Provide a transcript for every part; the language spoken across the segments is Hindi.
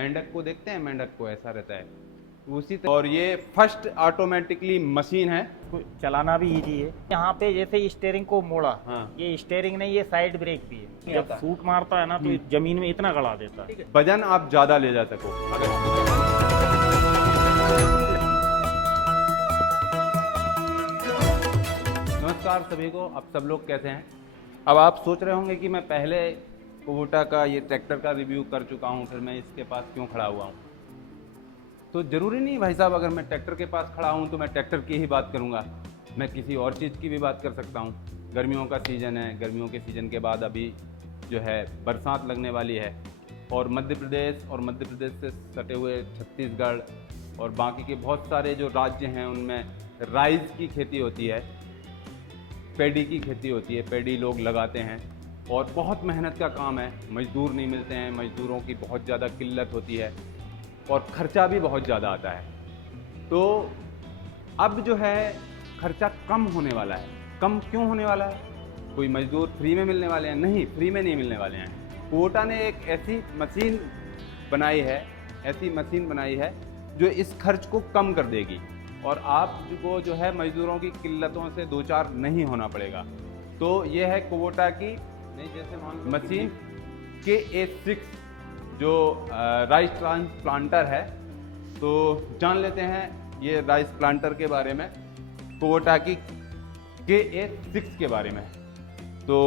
मेंढक को देखते हैं, मेंढक को ऐसा रहता है उसी तरह। और ये फर्स्ट ऑटोमेटिकली मशीन है। इसको चलाना भी इजी है। यहाँ पे जैसे स्टेयरिंग को मोड़ा, हाँ। ये स्टेयरिंग नहीं, ये साइड ब्रेक भी है। जब सूट मारता है ना तो जमीन में इतना गड़ा देता है। वजन आप ज्यादा ले जा सको। नमस्कार सभी को, आप सब लोग कैसे हैं। अब आप सोच रहे होंगे कि मैं पहले कुबोटा का ये ट्रैक्टर का रिव्यू कर चुका हूँ, फिर मैं इसके पास क्यों खड़ा हुआ हूँ। तो ज़रूरी नहीं भाई साहब, अगर मैं ट्रैक्टर के पास खड़ा हूँ तो मैं ट्रैक्टर की ही बात करूँगा, मैं किसी और चीज़ की भी बात कर सकता हूँ। गर्मियों का सीज़न है, गर्मियों के सीज़न के बाद अभी जो है बरसात लगने वाली है, और मध्य प्रदेश और मध्य प्रदेश से सटे हुए छत्तीसगढ़ और बाकी के बहुत सारे जो राज्य हैं उनमें राइस की खेती होती है, पैडी की खेती होती है। पैडी लोग लगाते हैं और बहुत मेहनत का काम है, मज़दूर नहीं मिलते हैं, मज़दूरों की बहुत ज़्यादा किल्लत होती है और ख़र्चा भी बहुत ज़्यादा आता है। तो अब जो है खर्चा कम होने वाला है। कम क्यों होने वाला है? कोई मज़दूर फ्री में मिलने वाले हैं? नहीं, फ्री में नहीं मिलने वाले हैं। कुबोटा ने एक ऐसी मशीन बनाई है जो इस खर्च को कम कर देगी और आपको जो है मज़दूरों की किल्लतों से दो चार नहीं होना पड़ेगा। तो ये है कुबोटा की जैसे मशीन KA6 जो राइस ट्रांसप्लांटर है। तो जान लेते हैं ये राइस प्लांटर के बारे में, कुबोटा की KA6 के बारे में। तो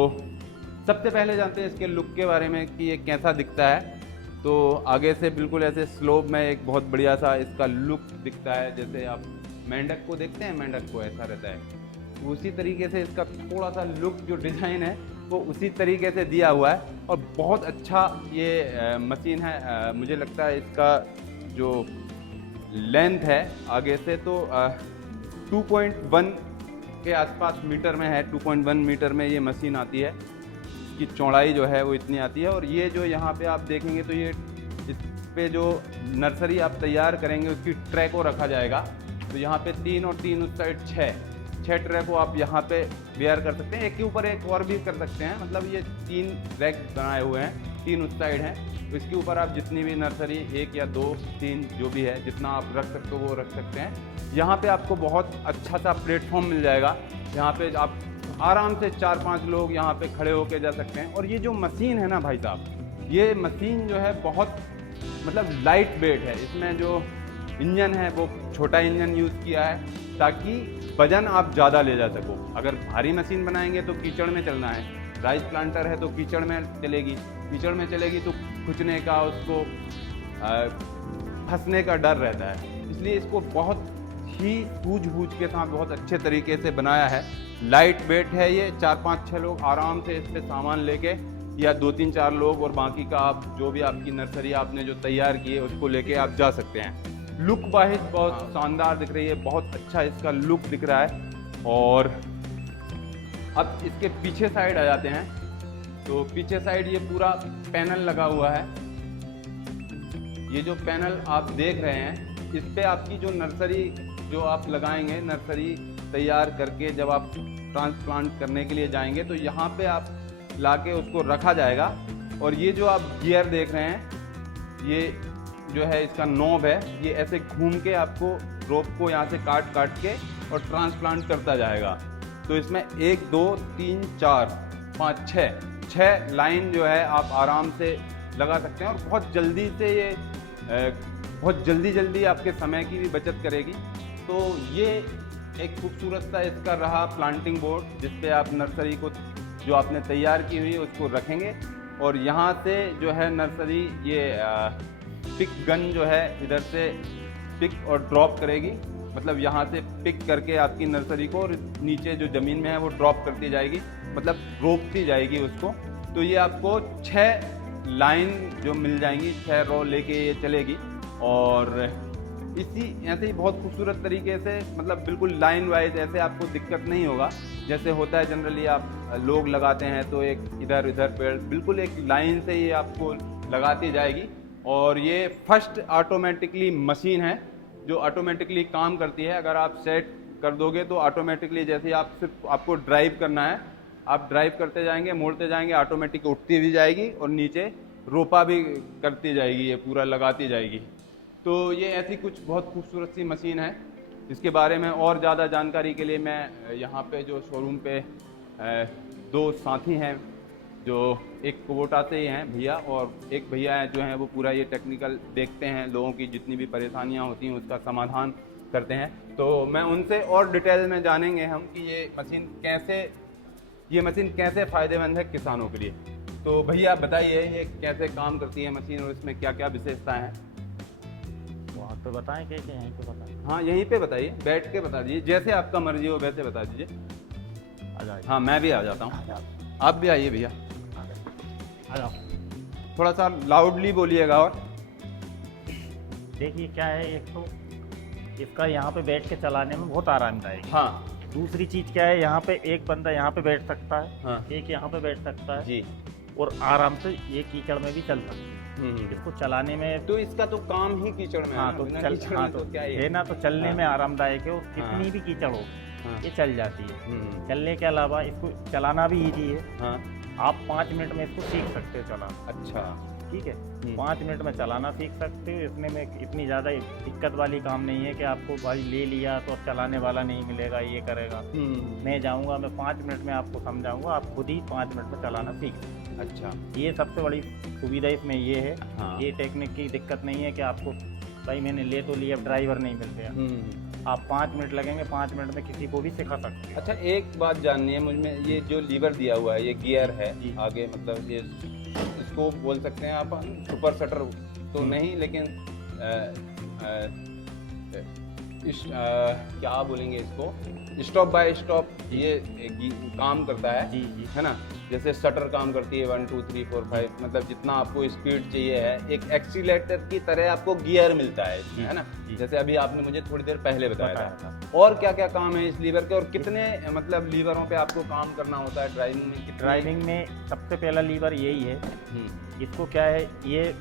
सबसे पहले जानते हैं इसके लुक के बारे में कि ये कैसा दिखता है। तो आगे से बिल्कुल ऐसे स्लोप में एक बहुत बढ़िया सा इसका लुक दिखता है। जैसे आप मेंढक को देखते हैं, मेंढक को ऐसा रहता है, तो उसी तरीके से इसका थोड़ा सा लुक जो डिज़ाइन है वो उसी तरीके से दिया हुआ है और बहुत अच्छा ये मशीन है। मुझे लगता है इसका जो लेंथ है आगे से तो 2.1 के आसपास मीटर में है। 2.1 मीटर में ये मशीन आती है, इसकी चौड़ाई जो है वो इतनी आती है। और ये जो यहाँ पे आप देखेंगे तो ये इस पे जो नर्सरी आप तैयार करेंगे उसकी ट्रे को रखा जाएगा। तो यहाँ पे 3 और 3 उस साइड 6 ट्रे को आप यहाँ पे वेयर कर सकते हैं, एक के ऊपर एक और भी कर सकते हैं। मतलब ये 3 रैक बनाए हुए हैं, 3 उस साइड हैं। तो इसके ऊपर आप जितनी भी नर्सरी 1 या 2 3 जो भी है जितना आप रख सकते हो वो रख सकते हैं। यहाँ पे आपको बहुत अच्छा सा प्लेटफॉर्म मिल जाएगा, यहाँ पे आप आराम से 4-5 लोग यहाँ पे खड़े होके जा सकते हैं। और ये जो मशीन है ना भाई साहब, ये मशीन जो है बहुत मतलब लाइट वेट है। इसमें जो इंजन है वो छोटा इंजन यूज़ किया है ताकि वजन आप ज़्यादा ले जा सको। अगर भारी मशीन बनाएंगे तो कीचड़ में चलना है, राइस प्लांटर है तो कीचड़ में चलेगी तो खुचने का, उसको फंसने का डर रहता है। इसलिए इसको बहुत ही सूझबूझ के साथ बहुत अच्छे तरीके से बनाया है। लाइट वेट है ये, 4-5-6 लोग आराम से इस पर सामान लेके, या 2-3-4 लोग और बाकी का आप जो भी आपकी नर्सरी आपने जो तैयार की है उसको लेके आप जा सकते हैं। लुक वाइज बहुत शानदार दिख रही है, बहुत अच्छा इसका लुक दिख रहा है। और अब इसके पीछे साइड आ जाते हैं। तो पीछे साइड ये पूरा पैनल लगा हुआ है। ये जो पैनल आप देख रहे हैं इस पे आपकी जो नर्सरी जो आप लगाएंगे, नर्सरी तैयार करके जब आप ट्रांसप्लांट करने के लिए जाएंगे तो यहाँ पे आप लाके उसको रखा जाएगा। और ये जो आप गियर देख रहे हैं, ये जो है इसका नॉब है, ये ऐसे घूम के आपको रोप को यहाँ से काट के और ट्रांसप्लांट करता जाएगा। तो इसमें 1 2 3 4 5 6 लाइन जो है आप आराम से लगा सकते हैं। और बहुत जल्दी से ये बहुत जल्दी आपके समय की भी बचत करेगी। तो ये एक खूबसूरत सा इसका रहा प्लांटिंग बोर्ड, जिस पे आप नर्सरी को जो आपने तैयार की हुई है उसको रखेंगे। और यहाँ से जो है नर्सरी ये पिक गन जो है इधर से पिक और ड्रॉप करेगी, मतलब यहाँ से पिक करके आपकी नर्सरी को और नीचे जो ज़मीन में है वो ड्रॉप करती जाएगी, मतलब रोपती जाएगी उसको। तो ये आपको 6 लाइन जो मिल जाएंगी, 6 रो लेके ये चलेगी। और इसी ऐसे ही बहुत खूबसूरत तरीके से, मतलब बिल्कुल लाइन वाइज, ऐसे आपको दिक्कत नहीं होगा जैसे होता है जनरली आप लोग लगाते हैं तो एक इधर पेड़, बिल्कुल एक लाइन से ये आपको लगाती जाएगी। और ये फर्स्ट ऑटोमेटिकली मशीन है जो ऑटोमेटिकली काम करती है। अगर आप सेट कर दोगे तो ऑटोमेटिकली, जैसे आप सिर्फ आपको ड्राइव करना है, आप ड्राइव करते जाएंगे, मोड़ते जाएंगे, ऑटोमेटिक उठती भी जाएगी और नीचे रोपा भी करती जाएगी, ये पूरा लगाती जाएगी। तो ये ऐसी कुछ बहुत खूबसूरत सी मशीन है, इसके बारे में और ज़्यादा जानकारी के लिए मैं यहाँ पे जो शोरूम पे दो साथी हैं, जो एक कोटा से ही हैं भैया, और एक भैया हैं जो हैं वो पूरा ये टेक्निकल देखते हैं, लोगों की जितनी भी परेशानियाँ होती हैं उसका समाधान करते हैं। तो मैं उनसे और डिटेल में जानेंगे हम कि ये मशीन कैसे फ़ायदेमंद है किसानों के लिए। तो भैया बताइए ये कैसे काम करती है मशीन और इसमें क्या क्या विशेषताएँ हैं? वहाँ पे बताएं कि यहीं पे बताएं? हाँ यहीं पे बताइए, बैठ के बता दीजिए, जैसे आपका मर्जी हो वैसे बता दीजिए। आ जाइए। हाँ मैं भी आ जाता हूँ, आप भी आइए भैया। आ जाओ। थोड़ा सा लाउडली बोलिएगा। और देखिए क्या है, एक तो इसका यहाँ पे बैठ के चलाने में बहुत आरामदायक है। हाँ दूसरी चीज़ क्या है, यहाँ पे एक बंदा यहाँ पे बैठ सकता है, हाँ एक यहाँ पे बैठ सकता है जी। और आराम से ये कीचड़ में भी चल सकता है। इसको चलाने में तो इसका तो काम ही कीचड़ में हाँ है तो ना, बिना चल कीचड़ हाँ में तो तो क्या ही है ना, तो चलने हाँ। में आरामदायक है और हाँ। कितनी भी कीचड़ हो हाँ। ये चल जाती है। चलने के अलावा इसको चलाना भी इजी है। हाँ आप 5 मिनट में इसको सीख सकते हो चलाना। अच्छा ठीक है, 5 मिनट में चलाना सीख सकते हो। इसमें में इतनी ज़्यादा दिक्कत वाली काम नहीं है कि आपको भाई ले लिया तो अब चलाने वाला नहीं मिलेगा, ये करेगा। मैं जाऊंगा, मैं 5 मिनट में आपको समझाऊंगा, आप खुद ही 5 मिनट में चलाना सीख सकते हो। अच्छा ये सबसे बड़ी सुविधा इसमें ये है। हाँ। ये टेक्निक की दिक्कत नहीं है कि आपको भाई मैंने ले तो लिया, अब ड्राइवर नहीं मिलते हैं। आप 5 मिनट लगेंगे, 5 मिनट में किसी को भी सिखा सकते हैं। अच्छा एक बात जाननी है मुझमें, ये जो लीवर दिया हुआ है ये गियर है जी। आगे, मतलब ये इसको बोल सकते हैं आप सुपर शटर तो नहीं, लेकिन क्या बोलेंगे इसको, स्टॉप बाय स्टॉप ये काम करता है जी जी है ना। जैसे शटर काम करती है 1 2 3 4 5, मतलब जितना आपको स्पीड चाहिए है, एक एक्सीलेटर की तरह आपको गियर मिलता है इसमें, है ना। जी। जैसे अभी आपने मुझे थोड़ी देर पहले बताया बताया था। और क्या क्या काम है इस लीवर के, और कितने मतलब लीवरों पे आपको काम करना होता है ड्राइविंग में? कितने? ड्राइविंग में सबसे पहला लीवर यही है। इसको क्या है, ये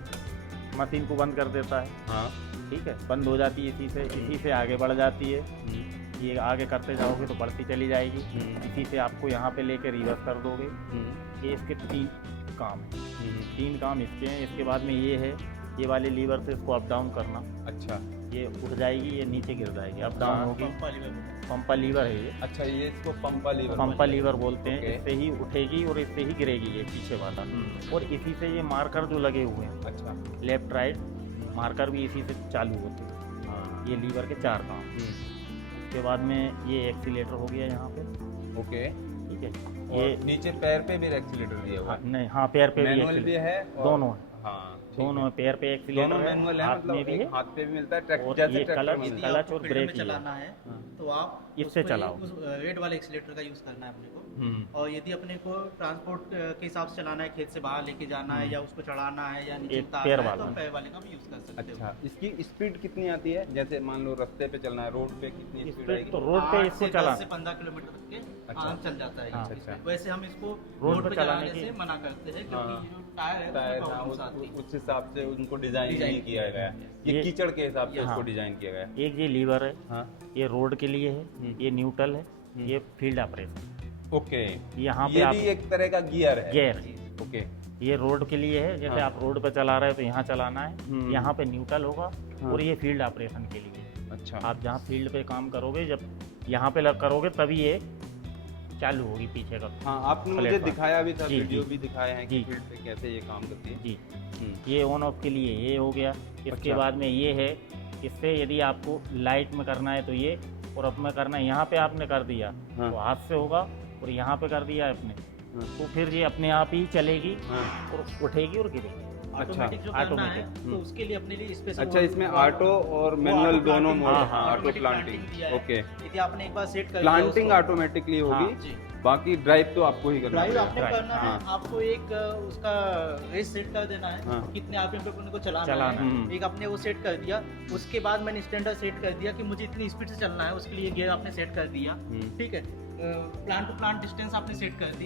मशीन को बंद कर देता है। हाँ ठीक है, बंद हो जाती है इसी से आगे बढ़ जाती है। ये आगे करते जाओगे तो बढ़ती चली जाएगी। इसी से आपको यहाँ पे लेके रिवर्स कर दोगे। ये इसके 3 काम है। 3 काम इसके हैं। इसके बाद में ये है, ये वाले लीवर से इसको अप डाउन करना। अच्छा ये उठ जाएगी, ये नीचे गिर जाएगी, अप डाउन होगी। पंपा लीवर है ये। अच्छा ये इसको पंपा लीवर बोलते हैं। ओके। इससे ही उठेगी और इससे ही गिरेगी ये पीछे वाला। और इसी से ये मार्कर जो लगे हुए हैं, अच्छा लेफ्ट राइट मार्कर भी इसी से चालू होते हैं। हाँ ये लीवर के 4 काम। उसके बाद में ये एक्सीलेटर हो गया यहाँ पे। ओके। ठीक है, ये ये नीचे पैर पे भी एक्सीलेटर दिया हुआ है, नहीं, हाँ पैर पे भी मैनुअल भी एक्सीलेटर, है और दोनों है। हाँ ठीक दोनों है। पैर पे एक्सीलेटर दोनों है, मैनुअल है, हाथ मतलब में भी एक है। हाथ पे भी मिलता है, ट्रैक्टर और जैसे ये ट्रैक्टर क्लच में मिलता है। क्लच और फील्ड ब्रेक में ही है। चलाना है तो आप इससे उसको चलाओ। उस रेड वाले एक्सीलेटर का यूज़ करना है अपने को। और यदि अपने को ट्रांसपोर्ट के हिसाब से चलाना है, खेत से बाहर लेके जाना है या उसको चढ़ाना है या नीचे एक उतारना पैर है, वाला। तो पैर वाले का भी यूज़ कर सकते हो। अच्छा इसकी स्पीड कितनी आती है? जैसे मान लो रास्ते पे चलना है, रोड पे कितनी इस स्पीड पे आएगी? तो रोड पे 8 इसको से चला 10 से 15 किलोमीटर तक के अच्छा। आराम चल जाता है। हाँ, ये अच्छा। वैसे हम इसको रोड रोड पे पे चलाने चलाने की- से मना करते हैं हाँ। क्योंकि जो टायर है टायर उसमें हाँ, प्रॉब्लम्स आती है। उस हिसाब से उनको डिजाइन डिजाइन नहीं किया गया है। ये ये- कीचड़ के हिसाब से हाँ। उसको डिजाइन किया गया है। एक ये लीवर है, हाँ ये रोड के लिए है, ये न्यूट्रल है, ये फील्ड ऑपरेशन। ओके। यहाँ पे ये आप भी एक तरह का गियर है। Gear, okay. ये रोड के लिए है। जैसे हाँ। आप रोड पे चला रहे हो तो यहाँ चलाना है, यहाँ पे न्यूट्रल होगा। हाँ। और ये फील्ड ऑपरेशन के लिए। अच्छा आप जहाँ फील्ड पे काम करोगे, जब यहाँ पे लग करोगे तभी ये चालू होगी पीछे का। हाँ आपने मुझे प्लेटफॉर्म। दिखाया भी था, जी, वीडियो जी। भी दिखाए हैं कि जी। फील्ड पे कैसे ये काम करती है। जी, हम्म, ये ऑन ऑफ के लिए ये हो गया। इसके अच्छा। बाद में ये है, इससे यदि आपको लाइट में करना है तो ये, और अब में करना है, यहाँ पे आपने कर दिया हाँ। तो हाथ से होगा, और यहाँ पे कर दिया आपने हाँ। तो फिर ये अपने आप ही चलेगी हाँ। और उठेगी और गिरेगी। ऑटोमेटिक जो करना है ऑटोमेटिक। तो उसके लिए अपने लिए स्पेशल अच्छा इसमें ऑटो और मैनुअल दोनों मोड, हाँ, हाँ। Auto automatic planting. दिया है। ओके। यदि आपने एक बार सेट कर प्लांटिंग दिया ऑटोमेटिकली होगी, हाँ, जी, बाकी ड्राइव तो आपको ही करना ड्राइव आपने पड़ेगा। करना है। हाँ। आपको एक उसका रेस सेट कर देना है, हाँ। कितने आरपीएम पे अपने को चलाना चलाना है। है। एक आपने वो सेट कर दिया, उसके बाद मैंने स्टैंडर्ड सेट कर दिया कि मुझे इतनी स्पीड से चलना है, उसके लिए गियर आपने सेट कर दिया। ठीक है, प्लांट टू प्लांट डिस्टेंस आपने सेट कर दी।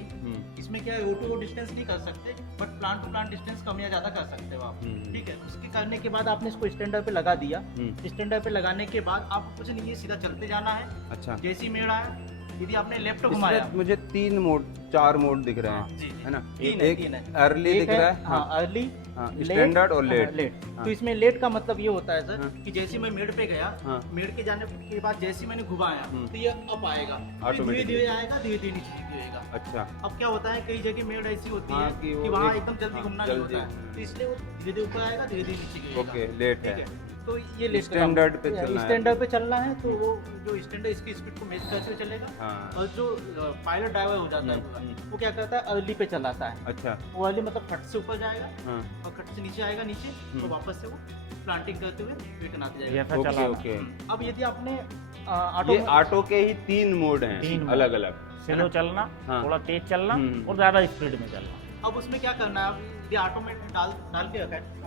इसमें क्या है, ओ टू ओ डिस्टेंस नहीं कर सकते, but plant to plant distance कम या ज्यादा कर सकते हो आप। ठीक है, उसके करने के बाद आपने इसको स्टैंडर्ड पे लगा दिया। स्टैंडर्ड पे लगाने के बाद आपको कुछ नहीं है, सीधा चलते जाना है। अच्छा जैसी मेड़ है, यदि आपने लेफ्ट इसमें घुमाया, मुझे 3 मोड 4 मोड दिख रहे हैं, जी, जी। है ना। तीन एक है। अर्ली एक दिख रहा है, हाँ अर्ली, हाँ, लेट- स्टैंडर्ड और हाँ, लेट। लेट। हाँ। तो इसमें लेट का मतलब ये होता है सर हाँ। कि जैसे मैं मेड पे गया, हाँ। मेड के जाने के बाद जैसे ही मैंने घुमाया तो ये अप आएगा, धीरे Automatically। धीरे आएगा, धीरे धीरे नीचे गिरेगा। अच्छा। अब क्या होता है कई जगह मेड ऐसी होती हाँ, है कि कि वो वहाँ एक- एकदम जल्दी हाँ, घूमना नहीं जल्दी। होता है, तो इसलिए वो धीरे धीरे ऊपर आएगा, धीरे धीरे नीचे गिरेगा। ओके, लेट ठीक है। है, तो ये लेट स्टैंडर्ड पे चलना है। स्टैंडर्ड पे चलना है, तो वो जो स्टैंडर्ड इसकी स्पीड को मैच करते हुए चलेगा। हाँ। और जो पायलट ड्राइवर हो जाता है पूरा, वो क्या करता है अर्ली पे चलाता है। अच्छा। वो अर्ली मतलब खट से ऊपर जाएगा हाँ। और खट से नीचे आएगा, नीचे तो वापस से वो प्लांटिंग करते हुए रिटर्न आते जाएगा। जैसा ओके चलाना ओके। अब यदि आपने ये ऑटो के ही 3 मोड हैं, तीन मोड। अलग अलग। स्लो चलना, हाँ। थोड़ा तेज चलना हम्म। और ज़्यादा स्पीड में चलना। अब उसमें क्या करना है, अब यदि ऑटो में डाल के रखा है,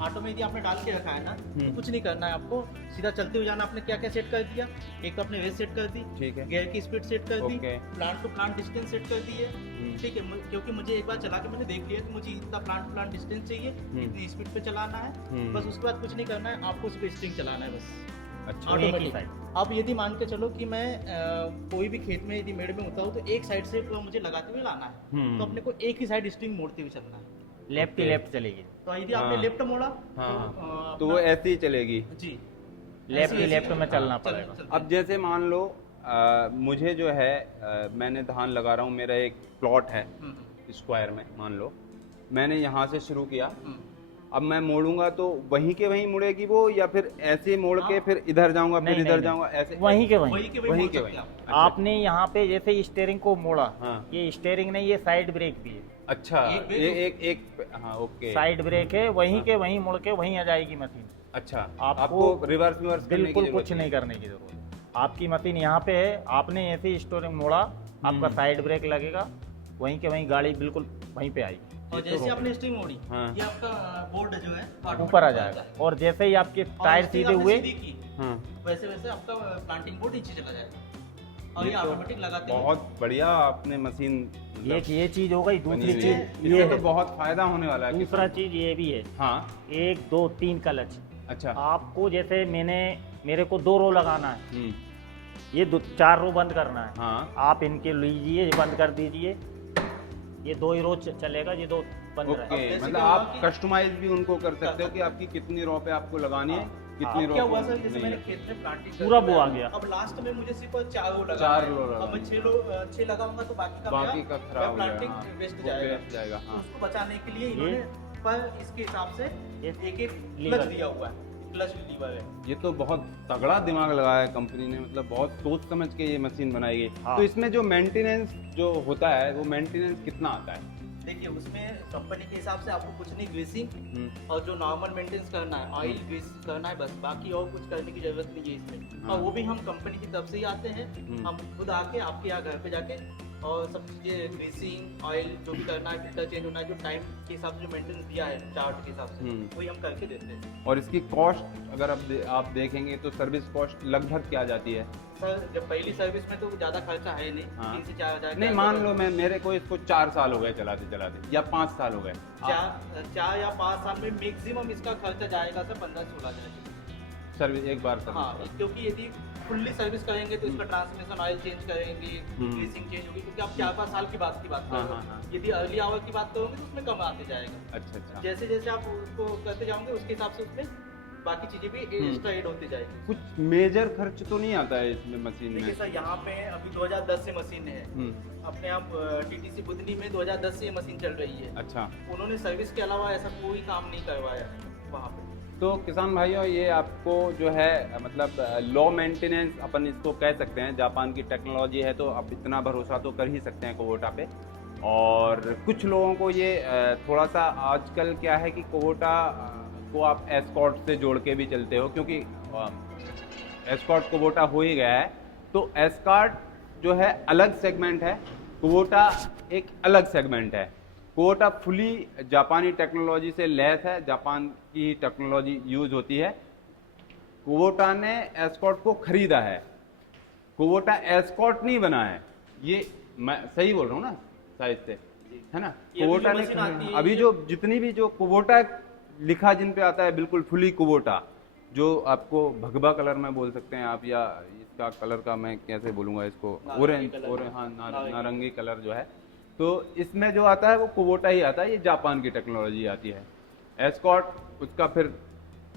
ऑटो में यदि आपने डाल के रखा है ना, तो कुछ नहीं करना है आपको, सीधा चलते हुए जाना। आपने क्या क्या सेट कर दिया, एक तो आपने रेस सेट कर दी, ठीक है। गियर की स्पीड सेट कर दी, okay. Plant to plant distance set कर दी है। ठीक है, क्योंकि मुझे एक बार चला के मैंने देख लिया कि मुझे इतना प्लांट टू प्लांट डिस्टेंस चाहिए, इतनी स्पीड पे चलाना है, बस उसके बाद कुछ नहीं करना है, आपको सिर्फ स्टिंग चलाना है बस अच्छा। एक ही ऑटोमेटिक। साइड। अब यदि मान के चलो कि मैं कोई भी खेत में यदि मेड़ में होता हूँ तो एक साइड से मुझे लगाते हुए लाना है, तो अपने को एक ही साइड स्ट्रिंग मोड़ते हुए चलना है। लेफ्ट ही लेफ्ट चलेगी। तो यदि आपने हाँ। लेफ्ट मोड़ा हाँ। तो तो वो ऐसे ही चलेगी। जी लेफ्ट ही ऐसे- लेफ्ट में चलना हाँ, पड़ेगा। चलते अब जैसे मान लो मुझे जो है मैंने धान लगा रहा हूँ, मेरा एक प्लॉट है स्क्वायर में, मान लो मैंने यहाँ से शुरू किया, अब मैं मोड़ूंगा तो वहीं के वहीं मुड़ेगी वो, या फिर ऐसे मोड़ के फिर इधर जाऊंगा, फिर नहीं, इधर नहीं, जाऊंगा, ऐसे वहीं के वहीं। वही के वही वहीं मोड़ के सकते वहीं। हैं आप। आपने यहाँ पे जैसे स्टेयरिंग को मोड़ा, हाँ। ये स्टेयरिंग नहीं, ये साइड ब्रेक भी है। अच्छा। एक ब्रेक ये एक हाँ ओके। साइड ब्रेक है, वहीं के वहीं मुड़ के वहीं आ जाएगी मशीन। अच्छा। आपको आपको रिवर्स करने की बिल्कुल जरूरत कुछ नहीं करने की जरूरत है। आपकी मशीन यहाँ पे है, आपने ऐसे ही स्टेयरिंग मोड़ा, आपका साइड ब्रेक लगेगा, वहीं के वहीं गाड़ी बिल्कुल वहीं पे आएगी, और जैसे आपने स्ट्रिंग मोड़ी, हाँ। ये आपका बोर्ड जो है ऊपर आ जाएगा। और जैसे ही आपके और टायर स्ट्रिंग सीधे आपने हुए, सीधी की, हाँ। वैसे वैसे आपका प्लांटिंग बोर्ड नीचे चला जाएगा और ये तो ऑटोमेटिक लगाते हुए बहुत बढ़िया आपने मशीन ये चीज हो गई। बनी दूसरी हुई चीज है। ये इससे तो है, बहुत फायदा होने वाला है दूसरा किसान। चीज ये भी है, हाँ। 1 2 3 क्लच। अच्छा। आपको जैसे मेरे को 2 रो लगाना है, ये 4 रो बंद करना है, हाँ। आप इनके लीजिए, ये बंद कर दीजिए, ये 2 ही रो चलेगा, ये 2 बंद ओके, रहेगा। जैसे मतलब क्या हुआ आप कि- कस्टमाइज भी उनको कर सकते हो कि आपकी कितनी रो पे आपको लगानी है, कितनी अब रो क्या पे हुआ सर, जैसे नहीं मैंने है। खेत में प्लांटिंग पूरा वो आ गया। अब लास्ट में मुझे सिर्फ 4 रो लगा 4 रो लगा अब मैं 6 लगाऊंगा तो बाकी का बाकी का खराब हो प्लांटिंग जाएगा, हाँ, वेस्ट वो जाएगा। वेस्ट जाएगा, हाँ। उसको बचाने के लिए इन्होंने पर इसके हिसाब से ये एक लीवर। क्लच दिया हुआ है, क्लच लीवर है। ये तो बहुत तगड़ा दिमाग लगाया है कंपनी ने, मतलब बहुत सोच समझ के ये मशीन बनाई गई। हाँ। तो इसमें जो मेंटेनेंस जो होता है वो मेंटेनेंस कितना आता है? देखिए उसमें कंपनी के हिसाब से आपको कुछ नहीं, ग्रीसिंग हम्म, और जो नॉर्मल मेंटेनेंस करना है, ऑयल ग्रीस करना है, बस बाकी और कुछ करने की जरूरत नहीं है इसमें। हाँ। और वो भी हम कंपनी की तरफ से ही आते हैं, हम खुद आके आपके यहाँ घर पे जाके और सब चीज़ें ग्रीसिंग, ऑयल जो भी करना है, फिल्टर चेंज होना है, जो टाइम के हिसाब से जो मेंटेनेंस दिया है चार्ट के हिसाब से, वही हम करके देते हैं। और इसकी कॉस्ट अगर आप देखेंगे तो सर्विस कॉस्ट लगभग क्या जाती है? सर जब पहली सर्विस में तो ज़्यादा खर्चा है नहीं, हाँ। 3 से 4 हज़ार। नहीं, मान लो मेरे को इसको 4 साल हो गए चलाते चलाते, या 5 साल हो गए, 4 या 5 साल में मैक्सिमम इसका खर्चा जाएगा सर 15-16 हज़ार। सर्विस एक बार सर्विस हाँ, क्योंकि यदि फुल्ली सर्विस करेंगे तो इसका ट्रांसमिशन ऑयल चेंज करेंगे, ग्रीसिंग चेंज होगी, क्योंकि आप 4-5 साल की बात कर हाँ, रहे हाँ, हाँ। हो। यदि अर्ली आवर की बात करोगे तो उसमें कम आते जाएगा। अच्छा अच्छा। जैसे जैसे आप उसको करते जाओगे उसके हिसाब से उसमें बाकी चीजें भी एक्स्ट्रा ऐड होती जाएगी। कुछ मेजर खर्च तो नहीं आता है इसमें मशीन देखिए में? सर यहाँ पे अभी 2010 से मशीन है, हम्म, अपने आप टीटीसी बुधनी में 2010 से ये मशीन चल रही है। अच्छा। उन्होंने सर्विस के अलावा ऐसा कोई काम नहीं करवाया वहाँ पे। तो किसान भाइयों, ये आपको जो है मतलब लो मेंटेनेंस अपन इसको कह सकते हैं, जापान की टेक्नोलॉजी है तो आप इतना भरोसा तो कर ही सकते हैं कुबोटा पे। और कुछ लोगों को ये थोड़ा सा आजकल क्या है कि कुबोटा को आप एस्कॉर्ट से जोड़ के भी चलते हो, क्योंकि एस्कॉर्ट कुबोटा हो ही गया है, तो एस्कॉर्ट जो है अलग सेगमेंट है, कुबोटा एक अलग सेगमेंट है। कुबोटा फुली जापानी टेक्नोलॉजी से लैस है, जापान की टेक्नोलॉजी यूज होती है। कुबोटा ने एस्कॉर्ट को खरीदा है, कुबोटा एस्कॉर्ट नहीं बना है। ये मैं सही बोल रहा हूँ ना शायद से, है ना? ये कुबोटा जो ने मशीन आती है, अभी ये- जो जितनी भी जो कुबोटा लिखा जिन पे आता है बिल्कुल फुली कुबोटा, जो आपको भगवा कलर में बोल सकते हैं आप, या इसका कलर का मैं कैसे बोलूँगा इसको, नारंगी ऑरेंज कलर। हाँ नारंगी। नारंगी कलर जो है, तो इसमें जो आता है वो कुबोटा ही आता है, ये जापान की टेक्नोलॉजी आती है। एस्कॉर्ट उसका फिर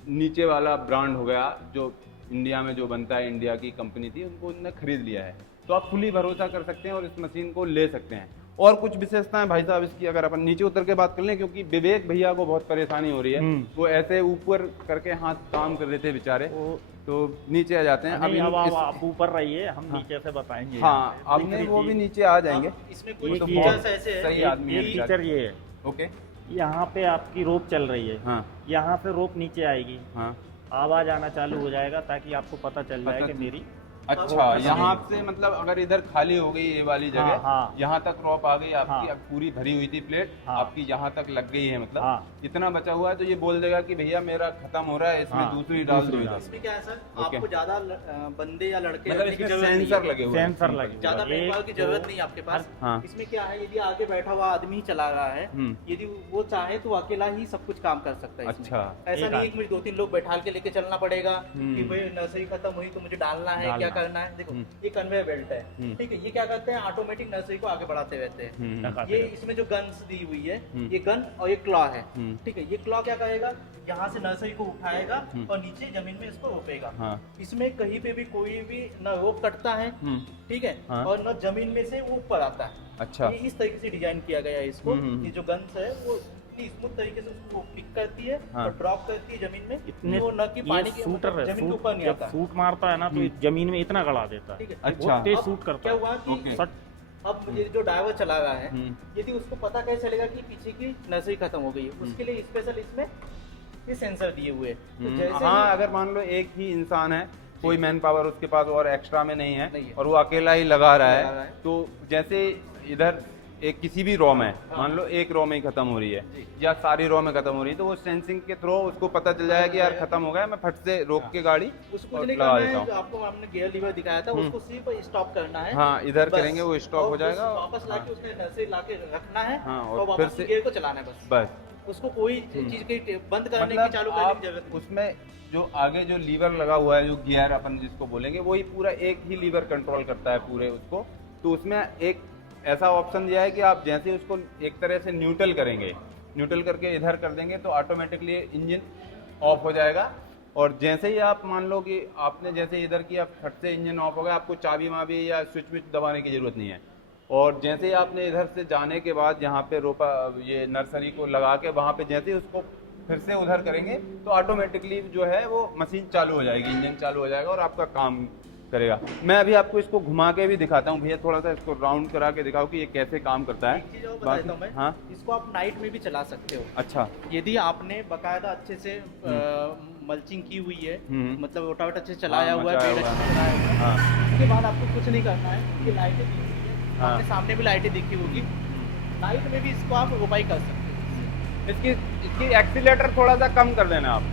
नीचे वाला ब्रांड हो गया, जो इंडिया में जो बनता है, इंडिया की कंपनी थी, उनको उन्होंने खरीद लिया है। तो आप फुली भरोसा कर सकते हैं और इस मशीन को ले सकते हैं। और कुछ विशेषताएं भाई साहब इसकी अगर अपन नीचे उतर के बात कर लें, क्योंकि विवेक भैया को बहुत परेशानी हो रही है, वो ऐसे ऊपर करके हाथ काम कर रहे थे बेचारे, तो नीचे आ जाते हैं। नहीं, अब इस- आप ऊपर रहिए, हम नीचे से बताएंगे। हाँ, अब नहीं, वो भी नीचे आ जाएंगे। अब इसमें ये कुछ तो फीचर्स बहुत ऐसे हैं सही आदमी है एक बेचारे। फीचर ये है, ओके। यहाँ पे आपकी रोप चल रही है, हाँ यहाँ से रोप नीचे आएगी, हाँ। आवाज आना चालू हो जाएगा ताकि आपको पता चल जाए कि मेरी अच्छा, यहाँ से मतलब अगर इधर खाली हो गई ये वाली जगह, हाँ। यहाँ तक रॉप आ गई आपकी, हाँ। अब पूरी भरी हुई थी प्लेट, हाँ। आपकी यहाँ तक लग गई है, मतलब हाँ। इतना बचा हुआ है, तो ये बोल देगा कि भैया मेरा खत्म हो रहा है, इसमें हाँ, दूसरी डाल दो दूसरी इधर। डाल। इसमें क्या है सर, ओके। आपको ज्यादा बंदे या लड़के मतलब रखने की इसमें जरूरत नहीं सेंसर है। लगे हुए हैं। सेंसर लगे हुए ज्यादा हैं। मैनपावर की जरूरत दो- नहीं है आपके पास। हाँ। इसमें क्या है, यदि आगे बैठा हुआ आदमी ही चला रहा है, यदि वो चाहे तो अकेला ही सब कुछ काम कर सकता है इसमें। अच्छा। ऐसा एक नहीं है कि मुझे 2-3 लोग बैठा के लेके चलना पड़ेगा हम्म। कि भाई नर्सरी खत्म हुई तो मुझे डालना है, क्या करना है। देखो ये कन्वेयर बेल्ट है, ठीक है, ये क्या करते हैं, ऑटोमेटिक नर्सरी को आगे बढ़ाते रहते हैं। टकाते ये रहते इसमें जो गन्स दी हुई है, ये गन और ये क्लॉ है, हम्म। ठीक है। ये क्लॉ क्या करेगा, यहाँ से नर्सरी को उठाएगा और नीचे जमीन में इसको रोपेगा। हाँ। इसमें कहीं पे भी कोई भी न रोप कटता है, ठीक है, हाँ। और न जमीन में से वो ऊपर आता है। अच्छा। ये इस तरीके से डिजाइन किया गया है इसको। हम्म। ये जो गन्स है वो इतनी स्मूथ तरीके से उसको पिक करती है हाँ। और ड्रॉप करती है जमीन में, इतने वो न कि पानी के शूटर है, जमीन के शूट ऊपर नहीं जब आता। शूट मारता है ना तो ये जमीन में इतना गड़ा देता है, ठीक है। अच्छा। बहुत तेज अब शूट करता क्या है। हुआ ओके। कि सट अब ये जो ड्राइवर चला रहा है, हम्म। यदि उसको पता कैसे चलेगा कि पीछे की नर्सरी खत्म हो गई है, उसके लिए स्पेशल इसमें ये सेंसर दिए हुए हैं। तो जैसे हाँ, ही- अगर मान लो एक ही इंसान है, कोई मैन पावर उसके पास और एक्स्ट्रा में नहीं नहीं है है। और वो अकेला ही लगा रहा लगा रहा है, है। तो जैसे इधर एक किसी भी रॉ में हाँ। मान लो एक रॉ में ही खत्म हो रही है जी। या सारी रॉ में खत्म हो रही है, तो वो सेंसिंग के थ्रू उसको पता चल जाएगा कि यार खत्म हो गया, मैं फट से रोक के गाड़ी उसको और कुछ नहीं लगा करना देता है, जो हूँ। आपको हमने गियर लीवर दिखाया था, उसको सिर्फ स्टॉप करना है। हाँ, इधर बस। करेंगे वो स्टॉप और हो जाएगा। उस वापस लाके उसने नर्सरी लाके रखना है, हाँ, और और फिर वापस से- गियर को चलाना है बस। बस उसको कोई चीज की बंद करने की, मतलब चालू करने आप की जरूरत नहीं। उसमें जो आगे जो लीवर लगा हुआ है, जो गियर अपन जिसको बोलेंगे, वही पूरा एक ही लीवर कंट्रोल करता है पूरे उसको। तो उसमें एक ऐसा ऑप्शन दिया है कि आप जैसे उसको एक तरह से न्यूट्रल करेंगे, न्यूट्रल करके इधर कर देंगे तो ऑटोमेटिकली इंजन ऑफ हो जाएगा। और जैसे ही आप मान लो कि आपने जैसे इधर किया, फट से इंजन ऑफ हो गया, आपको चाबी माबी या स्विच विच दबाने की जरूरत नहीं है। और जैसे ही आपने इधर से जाने के बाद यहाँ पे रोपा ये नर्सरी को लगा के वहाँ पे जैसे ही उसको फिर से उधर करेंगे तो ऑटोमेटिकली जो है वो मशीन चालू हो जाएगी, इंजन चालू हो जाएगा और आपका काम करेगा। मैं अभी आपको इसको घुमा के भी दिखाता हूँ भैया, थोड़ा सा इसको राउंड करा के दिखाओ कि ये कैसे काम करता एक चीज और है। बता देता हूँ मैं, हाँ, इसको आप नाइट में भी चला सकते हो। अच्छा। यदि आपने बकायदा अच्छे से मल्चिंग की हुई है, हम्म। मतलब रोटावेटर अच्छे से चलाया हुआ है, मचाया पेड़ हुआ अच्छे से चलाया हुआ है, हाँ उसके बाद आपको कुछ नहीं करना है। ये लाइटें दिख रही है, हाँ। आपके सामने भी लाइटें दिखी होगी, नाइट में भी इसको आप रोपाई कर सकते हो। इसकी एक्सीलेटर थोड़ा सा कम कर देना आप,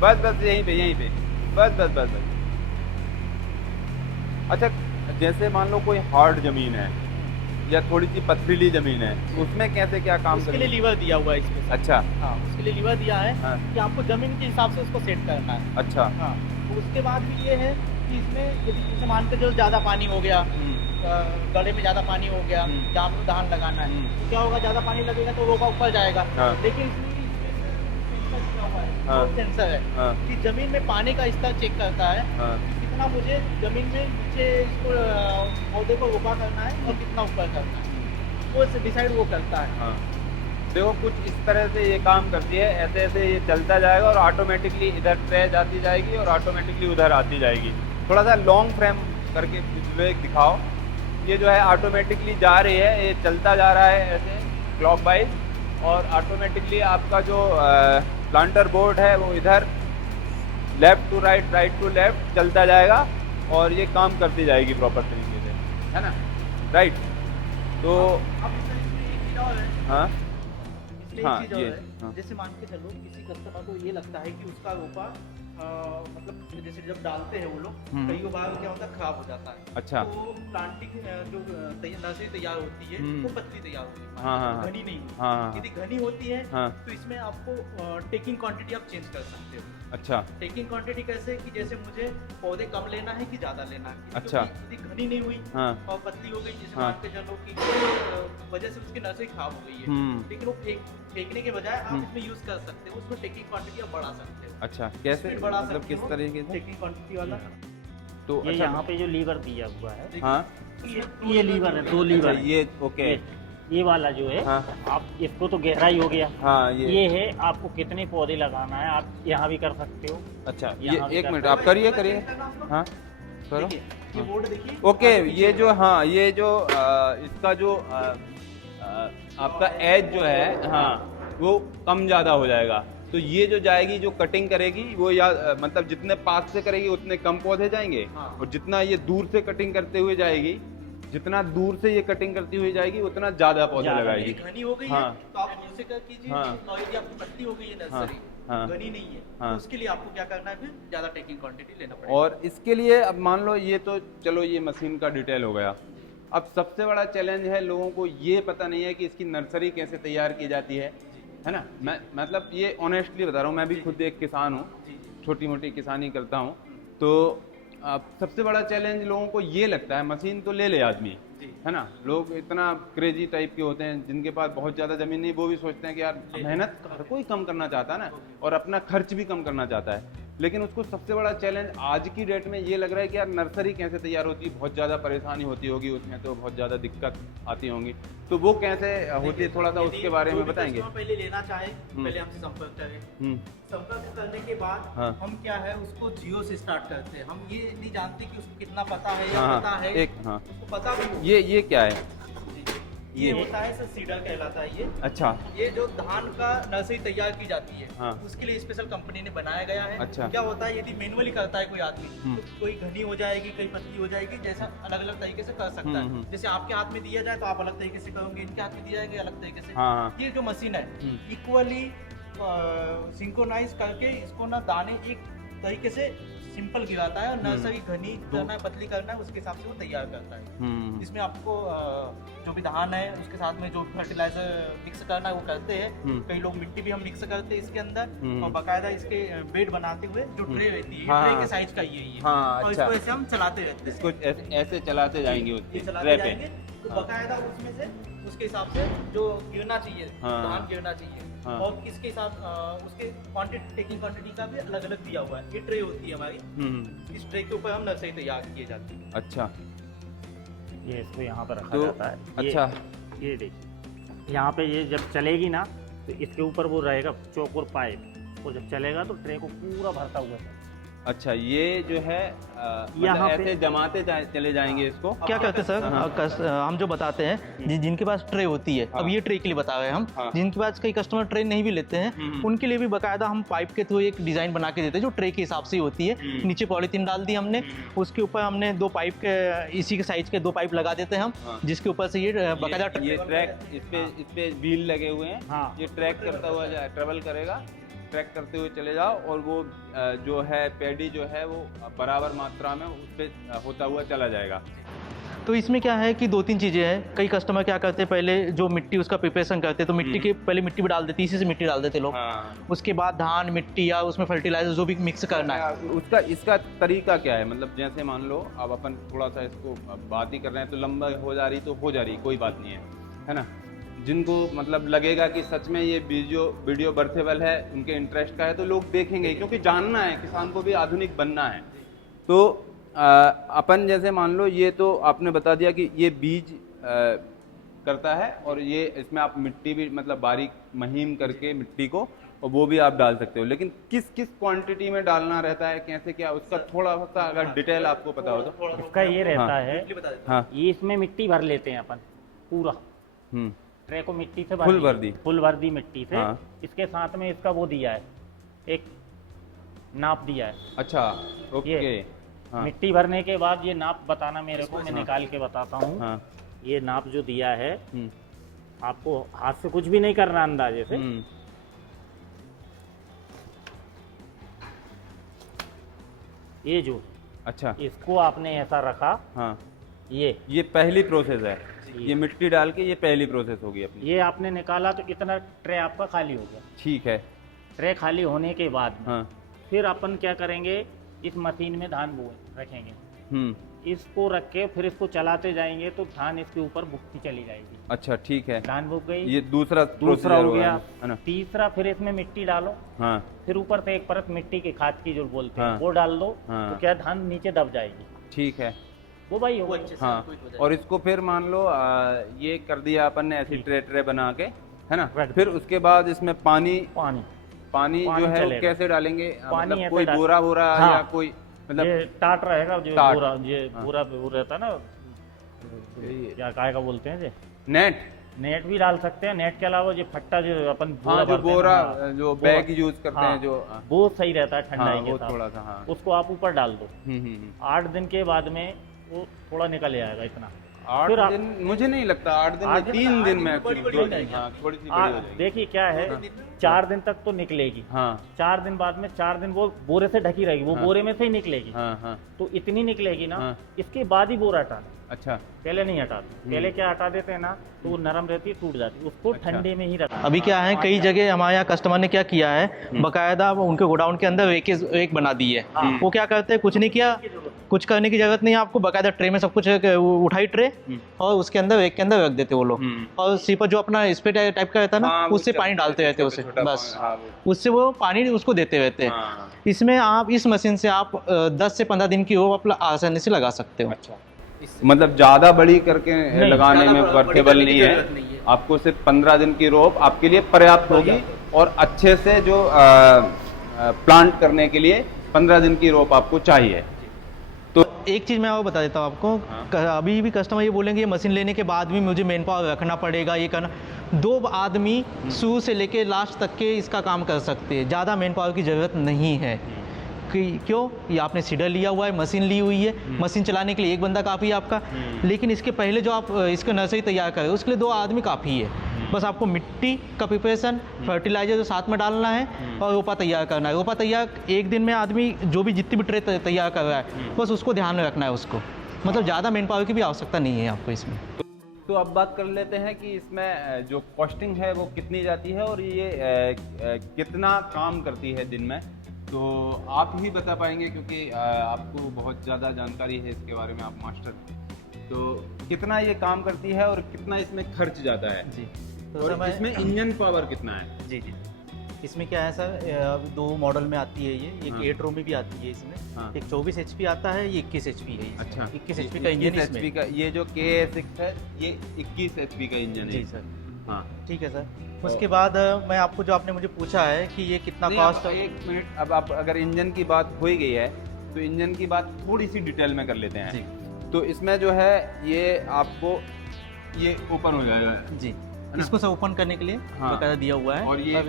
बस बस यहीं पे बस बस बस बस। अच्छा, जैसे मान लो कोई हार्ड जमीन है या थोड़ी सी पथरीली जमीन है, उसमें कैसे क्या काम उसके लिए करेंगे? लीवर दिया हुआ है इसमें। अच्छा हाँ, उसके लिए लीवर दिया है हाँ। कि आपको जमीन के हिसाब से उसको सेट करना है। अच्छा। हाँ, तो उसके बाद भी ये है कि इसमें यदि जैसे मान के चलो ज़्यादा पानी हो गया, गले में ज़्यादा पानी हो गया, जहाँ आपको धान लगाना है, तो क्या होगा, ज़्यादा पानी लगेगा तो रोपा ऊपर जाएगा। हाँ। लेकिन इसमें सेंसर दिया हुआ है, हाँ। सेंसर है हाँ। कि जमीन में पानी का स्तर चेक करता है हाँ। कि कितना मुझे जमीन में नीचे इसको पौधे को रोपा करना है और कितना ऊपर करना है, वो डिसाइड वो करता है। हाँ, देखो कुछ इस तरह से ये काम करती है, ऐसे ऐसे ये चलता जाएगा और ऑटोमेटिकली इधर ट्रे जाती जाएगी और ऑटोमेटिकली उधर आती जाएगी। थोड़ा सा लॉन्ग फ्रेम करके विवेक दिखाओ। ये जो है ऑटोमेटिकली जा रही है, ये चलता जा रहा है ऐसे क्लॉक वाइज और ऑटोमेटिकली आपका जो प्लांटर बोर्ड है वो इधर left to right, right to left चलता जाएगा और ये काम करती जाएगी प्रॉपर तरीके से, है ना, राइट। तो अब इसमें एक चीज़ और है, हाँ इसमें हाँ, एक चीज़ और ये, है, हाँ। जैसे मान के चलो किसी कस्टमर को ये लगता है कि उसका रोपा मतलब जैसे जब डालते हैं वो लोग, हम्म। कई बार क्या होता है खराब हो जाता है। अच्छा। तो प्लांटिंग जो नर्सरी तैयार होती है हम्म। वो पतली तैयार होती है, हाँ, हाँ, हाँ। घनी नहीं होती। हाँ, हाँ। यदि घनी होती है हाँ। तो इसमें आपको टेकिंग क्वांटिटी आप चेंज कर सकते हो। अच्छा। टेकिंग क्वांटिटी कैसे कि जैसे मुझे पौधे कम लेना है कि ज़्यादा लेना है। अच्छा। क्योंकि यदि घनी नहीं हुई हाँ। और पतली हो गई, जैसे हाँ। मान के चलो कि वजह से उसकी नर्सरी खराब हो गई है, हम्म। लेकिन वो फेंकने के बजाय आप हम्म। इसमें यूज़ कर सकते हो, उसमें टेकिंग क्वांटिटी आप बढ़ा सकते हो। अच्छा, कैसे, स्पीड बढ़ा मतलब सकते किस हो, तरीके से? टेकिंग क्वांटिटी वाला। तो ये अच्छा। यहाँ पे जो लीवर दिया हुआ है, हाँ। ये लीवर है, 2 लीवर अच्छा, है। ये ओके। ये वाला जो है, हाँ। आप इसको तो गहराई हो गया। हाँ, ये है आपको कितने पौधे लगाना है, आप यहाँ भी कर सकते हो। अच्छा, यहाँ ये भी एक मिनट करते आप करिए करिए। हाँ, करो। देखिए, ये बोर्ड देखिए। ओके, आगे पीछे ये जो, होगा। हाँ, ये जो इसका जो आपका एज जो है, हाँ, वो कम ज़्यादा हो जाएगा। तो ये जो जाएगी, जो कटिंग करेगी वो, या मतलब जितने पास से करेगी उतने कम पौधे जाएंगे। हाँ। और जितना ये दूर से कटिंग करते हुए जाएगी, जितना दूर से ये कटिंग करती हुई जाएगी उतना ज़्यादा पौधे ज़्यादा लगाएगी। यदि घनी हो गई हाँ। है तो आप दूर से कर कीजिए, हाँ। और यदि आपकी पतली हो गई है नर्सरी, हाँ। घनी नहीं है, हाँ। तो उसके लिए आपको क्या करना है, फिर ज़्यादा टेकिंग क्वांटिटी लेना पड़ेगा। और इसके लिए अब मान लो, ये तो चलो ये मशीन का डिटेल हो गया। अब सबसे बड़ा चैलेंज है, लोगों को ये पता नहीं है कि इसकी नर्सरी कैसे तैयार की जाती है ना। मैं मतलब ये ऑनेस्टली बता रहा हूँ, मैं भी खुद एक किसान हूँ, जी, छोटी मोटी किसानी करता हूँ। तो अब सबसे बड़ा चैलेंज लोगों को ये लगता है, मशीन तो ले ले आदमी, जी। है ना। लोग इतना क्रेजी टाइप के होते हैं, जिनके पास बहुत ज़्यादा ज़मीन नहीं, वो भी सोचते हैं कि यार मेहनत हर कोई कम करना चाहता है ना, और अपना खर्च भी कम करना चाहता है। लेकिन उसको सबसे बड़ा चैलेंज आज की डेट में ये लग रहा है कि यार नर्सरी कैसे तैयार होती है, बहुत ज़्यादा परेशानी होती होगी उसमें, तो बहुत ज़्यादा दिक्कत आती होंगी। तो वो कैसे होती है, थोड़ा सा यदि उसके बारे में कोई भी बताएंगे। कस्टमर पहले लेना चाहे, पहले हमसे संपर्क करें। हम्म। संपर्क करने के बाद हाँ। हम क्या है, उसको जीरो से स्टार्ट करते हैं। हम ये नहीं जानते कि उसको कितना पता है या हाँ, पता है, एक, हाँ, उसको पता भी हो। ये क्या है? ये ये होता है सर, सीडर कहलाता है ये। अच्छा। ये जो धान का नर्सरी तैयार की जाती है, हाँ। उसके लिए स्पेशल कंपनी ने बनाया गया है। अच्छा। क्या होता है, यदि मैनुअली करता है कोई आदमी, हम्म। तो कोई घनी हो जाएगी, कोई पतली हो जाएगी, जैसा अलग अलग तरीके से कर सकता है। हम्म। जैसे आपके हाथ में दिया जाए तो आप अलग तरीके से करोगे, इनके हाथ में दिया जाएगा अलग तरीके से। हाँ, हाँ। ये जो मशीन है, हम्म। इक्वली सिंक्रोनाइज करके इसको ना दाने एक तरीके से सिंपल गिराता है, और नर्सरी घनी करना है, पतली करना है, उसके हिसाब से वो तैयार करता है। हम्म। इसमें आपको जो भी धान है उसके साथ में जो फर्टिलाइजर मिक्स करना है वो करते हैं। कई लोग मिट्टी भी हम मिक्स करते हैं इसके अंदर, और बाकायदा इसके बेड बनाते हुए जो ट्रे रहती है, हाँ, ट्रे हाँ। के साइज का ये है। हाँ, और अच्छा। इसको ऐसे हम चलाते रहते हैं। इसको ऐसे चलाते जाएंगे ये उसकी चलाते ट्रे पे। जाएंगे तो बाकायदा उसमें से उसके हिसाब से जो गिरना चाहिए, हाँ। धान गिरना चाहिए, हाँ। और किसके हिसाब उसके क्वांटिटी, टेकिंग क्वांटिटी का भी अलग अलग दिया हुआ है। ये ट्रे होती है हमारी, हम्म। इस ट्रे के ऊपर हम नर्सरी तैयार किए जाते हैं। अच्छा। ये इसको यहाँ पर रखा तो जाता है। अच्छा। ये देखिए, यहाँ पे ये जब चलेगी ना, तो इसके ऊपर वो रहेगा चौकोर पाइप, और जब चलेगा तो ट्रे को पूरा भरता हुआ है। अच्छा, ये जो है मतलब यहाँ पे- ऐसे जमाते चले जाएंगे इसको। क्या करते हैं सर, हाँ। हम जो बताते हैं, जिनके पास ट्रे होती है, हाँ। अब ये ट्रे के लिए बता रहे हैं हम, हाँ। जिनके पास कई कस्टमर ट्रे नहीं भी लेते हैं, उनके लिए भी बकायदा हम पाइप के थ्रू एक डिजाइन बना के देते हैं जो ट्रे के हिसाब से ही होती है। नीचे पॉलीथीन डाल दी हमने, उसके ऊपर हमने 2 पाइप के इसी के साइज के 2 पाइप लगा देते हैं हम, हाँ। जिसके ऊपर से ये बकायदा ये ट्रैक, इस पे व्हील लगे हुए हैं। हाँ। ये ट्रैक करता हुआ ट्रेवल करेगा, ट्रैक करते हुए चले जाओ, और वो जो है पैडी जो है वो बराबर मात्रा में उस पे होता हुआ चला जाएगा। तो इसमें क्या है कि 2-3 चीज़ें हैं। कई कस्टमर क्या करते हैं, पहले जो मिट्टी उसका प्रिपरेशन करते हैं, तो मिट्टी के पहले मिट्टी भी डाल देते, इसी से मिट्टी डाल देते लोग। हाँ। उसके बाद धान, मिट्टी या उसमें फर्टिलाइजर जो भी मिक्स करना है, उसका इसका तरीका क्या है? मतलब जैसे मान लो अब अपन थोड़ा सा इसको बात ही कर रहे हैं, तो लंबा हो जा रही तो हो जा रही, कोई बात नहीं है ना। जिनको मतलब लगेगा कि सच में ये वीडियो बर्थेबल है, उनके इंटरेस्ट का है, तो लोग देखेंगे, क्योंकि जानना है, किसान को भी आधुनिक बनना है। तो अपन जैसे मान लो, ये तो आपने बता दिया कि ये बीज करता है, और ये इसमें आप मिट्टी भी मतलब बारीक महीन करके मिट्टी को, और वो भी आप डाल सकते हो। लेकिन किस किस क्वांटिटी में डालना रहता है, कैसे क्या, उसका थोड़ा सा अगर डिटेल आपको पता हो तो। इसका ये रहता है, बता देते हैं। हाँ। ये इसमें मिट्टी भर लेते हैं अपन पूरा, ट्रे को मिट्टी से फुल भर दी। फुल भर दी मिट्टी से। हाँ। इसके साथ में इसका वो दिया है, एक नाप दिया है। अच्छा, ओके। ये हाँ। मिट्टी भरने के बाद ये नाप बताना मेरे को, मैं निकाल के बताता हूँ। हाँ। ये नाप जो दिया है, हम्म। आपको हाथ से कुछ भी नहीं करना, अंदाजे से। ये जो अच्छा, इसको आपने ऐसा रखा, हाँ, ये पहली प्रोसेस है, ये मिट्टी डाल के ये पहली प्रोसेस होगी अपनी। ये आपने निकाला तो इतना ट्रे आपका खाली हो गया। ठीक है। ट्रे खाली होने के बाद में हाँ। फिर अपन क्या करेंगे, इस मशीन में धान बोए रखेंगे, इसको रख के फिर इसको चलाते जाएंगे तो धान इसके ऊपर बुकती चली जाएगी। अच्छा, ठीक है। धान बुक गई, ये दूसरा हो गया, है ना। तीसरा फिर इसमें मिट्टी डालो, हाँ, फिर ऊपर से एक परत मिट्टी की खाद की जो बोलते हैं हाँ, वो डाल दो, हाँ, तो क्या धान नीचे दब जाएगी। ठीक है। वो भाई हो वो गई। अच्छे से हाँ, liquid हो जाएगा। और इसको फिर मान लो ये कर दिया अपन ने ऐसी ट्रे ट्रे बना के, है ना। रख फिर उसके बाद इसमें पानी पानी जो है वो चलेगा। कैसे डालेंगे, पानी मतलब ऐसे कोई डाल- बोरा हाँ। या कोई मतलब ये टाट रहेगा जो टाट। पूरा, ये हाँ। पूरा वो रहता है ना, क्या काय का बोलते हैं जी, नेट। नेट भी डाल सकते हैं। नेट के अलावा जो फट्टा जो अपन हाँ, जो भरते हैं बोरा ना, हाँ, जो बोरा। बैग यूज करते हाँ, हैं जो, वो सही रहता है हाँ, ठंडाई वो के थोड़ा साथ। सा, हाँ। उसको आप ऊपर डाल दो, 8 दिन के बाद में वो थोड़ा निकल आएगा इतना। 8 फिर दिन मुझे नहीं लगता, 8 दिन, 8 3 दिन में बड़ी बड़ी हो जाएगी। हाँ, थोड़ी सी बड़ी हो जाएगी। देखिए क्या है, 4 दिन तक तो निकलेगी, हाँ, 4 दिन बाद में 4 दिन वो बोरे से ढकी रहेगी, वो हाँ। बोरे में से ही निकलेगी। हाँ, हाँ, तो इतनी निकलेगी ना, हाँ। इसके बाद ही बोरा हटाना। अच्छा, पहले नहीं हटाते, पहले क्या हटा देते हैं ना, तो वो नरम रहती है, टूट जाती है, उसको अच्छा। ठंडे में ही रखना। अभी क्या है, कई जगह हमारे यहाँ कस्टमर ने क्या किया है, बकायदा उनके गोडाउन के अंदर एक बना दी है। हाँ। वो क्या करते हैं, कुछ नहीं किया, कुछ करने की जरूरत नहीं है आपको, बकायदा ट्रे में सब कुछ उठाई ट्रे और उसके अंदर एक के अंदर रख देते वो लोग, और सीपर जो अपना स्प्रे टाइप का रहता है ना, हाँ, वो उससे पानी डालते रहते हैं उसे, छोटा बस हाँ, वो- उससे वो पानी उसको देते रहते हैं। हाँ। इसमें आप इस मशीन से आप 10 से 15 दिन की रोप आप आसानी से लगा सकते हो। अच्छा, मतलब ज्यादा बड़ी करके नहीं, लगाने ज्यादा में बड़ी वर्तेबल करने की नहीं है, जरूरत नहीं है। आपको सिर्फ 15 दिन की रोप आपके लिए पर्याप्त होगी, और अच्छे से जो प्लांट करने के लिए 15 दिन की रोप आपको चाहिए। तो एक चीज़ मैं और बता देता हूँ आपको, अभी भी कस्टमर ये बोलेंगे ये मशीन लेने के बाद भी मुझे मैन पावर रखना पड़ेगा, ये करना। 2 आदमी शुरू से लेके लास्ट तक के इसका काम कर सकते हैं, ज़्यादा मैन पावर की ज़रूरत नहीं है। क्यों, ये आपने सीडर लिया हुआ है, मशीन ली हुई है, मशीन चलाने के लिए एक बंदा काफ़ी है आपका, लेकिन इसके पहले जो आप इसका नर्सरी तैयार करें उसके लिए 2 आदमी काफ़ी है। बस आपको मिट्टी का प्रिपरेशन, फर्टिलाइजर जो साथ में डालना है, और रोपा तैयार करना है। रोपा तैयार एक दिन में आदमी जो भी जितनी भी ट्रे तैयार कर रहा है, बस उसको ध्यान में रखना है उसको, मतलब ज़्यादा मैन पावर की भी आवश्यकता नहीं है आपको इसमें। तो अब बात कर लेते हैं कि इसमें जो कॉस्टिंग है वो कितनी जाती है, और ये कितना काम करती है दिन में। तो आप ही बता पाएंगे, क्योंकि आपको बहुत ज़्यादा जानकारी है इसके बारे में, आप मास्टर हैं। तो कितना ये काम करती है और कितना इसमें खर्च जाता है जी, और इसमें इंजन पावर कितना है? जी जी, इसमें क्या है सर, 2 मॉडल में आती है ये, एक हाँ। 8 रो में भी आती है इसमें। हाँ। एक 24 HP आता है, ये 21 HP है इसमें। अच्छा, 21 HP का इंजन 21 इसमें। HP का ये जो KA6 है, ये 21 HP का इंजन है। जी सर, हाँ, ठीक है सर। उसके बाद मैं आपको, जो आपने मुझे पूछा है कि ये कितना नहीं, कॉस्ट, अब 1 मिनट, अब आप अगर इंजन की बात हो ही गई है तो इंजन की बात थोड़ी सी डिटेल में कर लेते हैं। जी तो इसमें जो है ये आपको ये ओपन हो जाएगा, जी, ना? इसको सर ओपन करने के लिए हाँ। बकायदा दिया हुआ है, और ये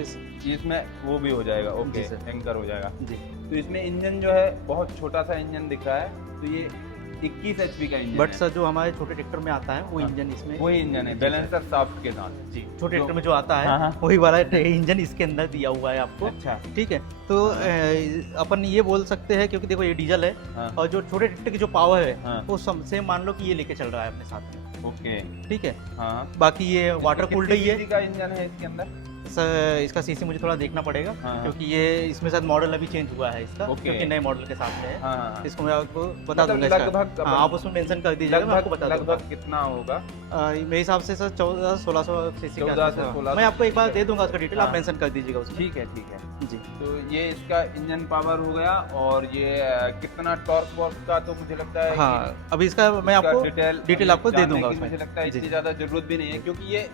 इसमें वो भी हो जाएगा, ओके, जी सर। एंकर हो जाएगा। जी तो इसमें इंजन जो है बहुत छोटा सा इंजन दिख रहा है, तो ये 21 HP का इंजन बट है। सर जो हमारे छोटे ट्रैक्टर में आता है वो हाँ। इंजन इसमें, वही इंजन है, जी, बैलेंसर शाफ्ट के साथ। जी, छोटे ट्रैक्टर में जो आता हाँ, हाँ। है वही वाला इंजन इसके अंदर दिया हुआ है आपको। अच्छा, ठीक है, तो अपन ये बोल सकते हैं, क्योंकि देखो ये डीजल है, हाँ, और जो छोटे ट्रैक्टर की जो पावर है हाँ। वो से मान लो कि ये लेके चल रहा है अपने साथ में। ओके, ठीक है, हाँ। बाकी ये वाटर कूल्ड ही है कितनी cc का इंजन है इसके अंदर? सर। इसका सीसी मुझे थोड़ा देखना पड़ेगा, हाँ। क्योंकि ये इसमें शायद मॉडल अभी चेंज हुआ है इसका, ओके। क्योंकि नए मॉडल के साथ में है। हाँ, हाँ, इसको मैं आपको बता मतलब दूंगा लगभग इसका। हाँ, आप उसमें मेंशन कर दीजिएगा, मैं आपको बता दूंगा। लगभग कितना होगा? मेरे हिसाब से सर 1400-1600 सीसी का 1400 से आसपास। 1600 मैं आपको एक बार दे दूंगा उसका डिटेल, आप हाँ। मेंशन कर दीजिएगा उसमें। ठीक है, ठीक है। जी तो ये इसका इंजन पावर हो गया, और ये कितना टॉर्क वॉर्क का, तो मुझे लगता है कि हाँ, अभी इसका मैं आपको डिटेल आपको दे जानने दूंगा की उसमें। मुझे लगता है जी। इतनी ज़्यादा जरूरत भी नहीं है, क्योंकि ये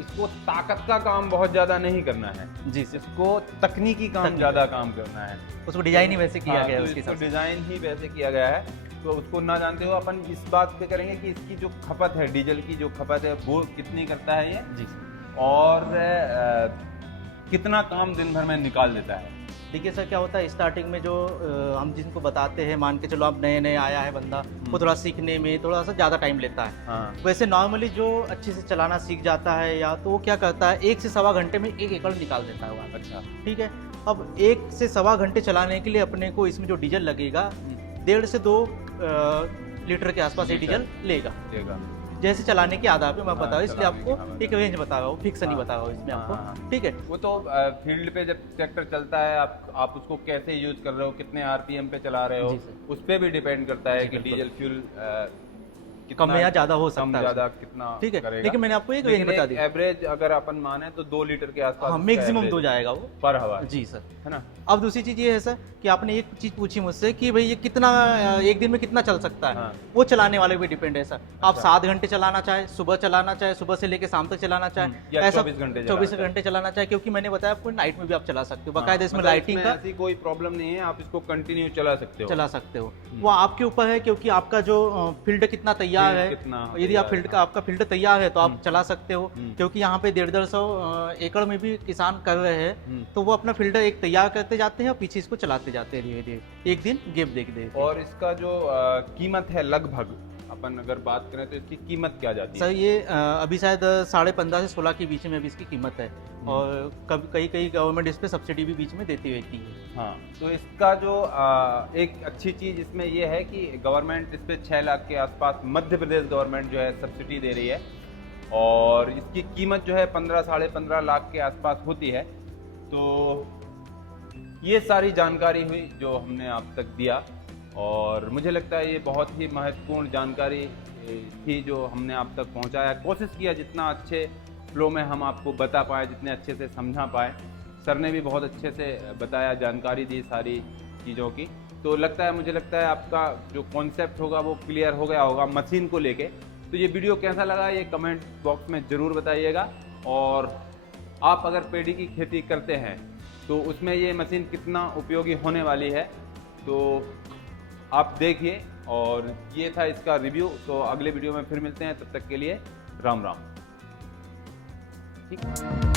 इसको ताकत का काम बहुत ज़्यादा नहीं करना है, जी सर, इसको तकनीकी काम ज़्यादा काम करना है। उसको डिजाइन ही वैसे किया हाँ, गया है तो उसके इसको हिसाब से। डिज़ाइन ही वैसे किया गया है, तो उसको ना जानते हो अपन इस बात पे करेंगे कि इसकी जो खपत है, डीजल की जो खपत है वो कितनी करता है ये, जी और कितना काम दिन भर में निकाल देता है। देखिए सर क्या होता है स्टार्टिंग में जो हम जिनको बताते हैं, मान के चलो आप नए नए आया है बंदा, वो थोड़ा सीखने में थोड़ा सा ज़्यादा टाइम लेता है। हाँ। वैसे नॉर्मली जो अच्छे से चलाना सीख जाता है या तो वो क्या करता है 1 से सवा घंटे में 1 एकड़ निकाल देता है वो आदमी। अच्छा। ठीक है, अब 1 से सवा घंटे चलाने के लिए अपने को इसमें जो डीजल लगेगा 1.5 से 2 लीटर के आसपास ये डीजल लेगा। जैसे चलाने के आधार पे मैं बता रहा हूँ, इसलिए चलाने के आपको आधार एक रेंज बता रहा हूँ, फिक्स नहीं हाँ, बता रहा हूँ इसमें हाँ, आपको। हाँ। ठीक है, वो तो फील्ड पे जब ट्रैक्टर चलता है आप उसको कैसे यूज कर रहे हो, कितने आरपीएम पे चला रहे हो, जी सर। उस पे भी डिपेंड करता है जी, कि बिल्कुल। डीजल फ्यूल कम या ज़्यादा हो सकता कम है ज्यादा उसमें। कितना ठीक है, करेगा। लेकिन मैंने आपको एक रेंज बता दी। एवरेज अगर अपन माने तो 2 लीटर के आसपास हाँ, उसका मैक्सिमम average 2 जाएगा वो। पर हवा जी सर। है ना। अब दूसरी चीज़ ये है सर कि आपने एक चीज़ पूछी मुझसे कि भाई ये कितना एक दिन में कितना चल सकता है। हाँ। वो चलाने वाले पे डिपेंड है सर। आप अच्छा। 7 घंटे चलाना चाहे, सुबह चलाना चाहे, सुबह से लेके शाम तक चलाना चाहे, या ऐसा 24 घंटे चलाना 24 चाहे। घंटे चलाना चाहे, क्योंकि मैंने बताया आपको नाइट में भी आप चला सकते हो, बाकायदा इसमें मतलब लाइटिंग का ऐसी कोई प्रॉब्लम नहीं है, आप इसको कंटिन्यू चला सकते हो। चला सकते हो। वो आपके ऊपर है, क्योंकि आपका जो फील्ड कितना तैयार फील्ड है, कितना यदि तैयार आप फील्ड है, का आपका फील्ड तैयार है तो आप चला सकते हो, हम्म। क्योंकि यहाँ पे 150 एकड़ में भी किसान कर रहे हम्म। हैं, तो वो अपना फील्ड एक तैयार करते जाते हैं और पीछे इसको चलाते जाते हैं धीरे धीरे, एक दिन गैप देख दे। और इसका जो कीमत है लगभग अपन अगर बात करें तो इसकी कीमत क्या जाती सर है? ये अभी शायद 15.5 से 16 के बीच में अभी इसकी कीमत है, और कभी कई कई गवर्नमेंट इस पे सब्सिडी भी बीच में देती रहती है। हाँ, तो इसका जो एक अच्छी चीज़ इसमें ये है कि गवर्नमेंट इस पे 6 लाख के आसपास मध्य प्रदेश गवर्नमेंट जो है सब्सिडी दे रही है, और इसकी कीमत जो है 15 साढ़े 15 लाख के आसपास होती है। तो ये सारी जानकारी हुई जो हमने आप तक दिया, और मुझे लगता है ये बहुत ही महत्वपूर्ण जानकारी थी जो हमने आप तक पहुंचाया। कोशिश किया जितना अच्छे फ्लो में हम आपको बता पाए, जितने अच्छे से समझा पाए। सर ने भी बहुत अच्छे से बताया, जानकारी दी सारी चीज़ों की। तो मुझे लगता है आपका जो कॉन्सेप्ट होगा वो क्लियर हो गया होगा मशीन को लेके। तो ये वीडियो कैसा लगा ये कमेंट बॉक्स में ज़रूर बताइएगा, और आप अगर पेड़ी की खेती करते हैं तो उसमें ये मशीन कितना उपयोगी होने वाली है तो आप देखिए। और ये था इसका रिव्यू। तो अगले वीडियो में फिर मिलते हैं, तब तक के लिए राम राम। ठीक।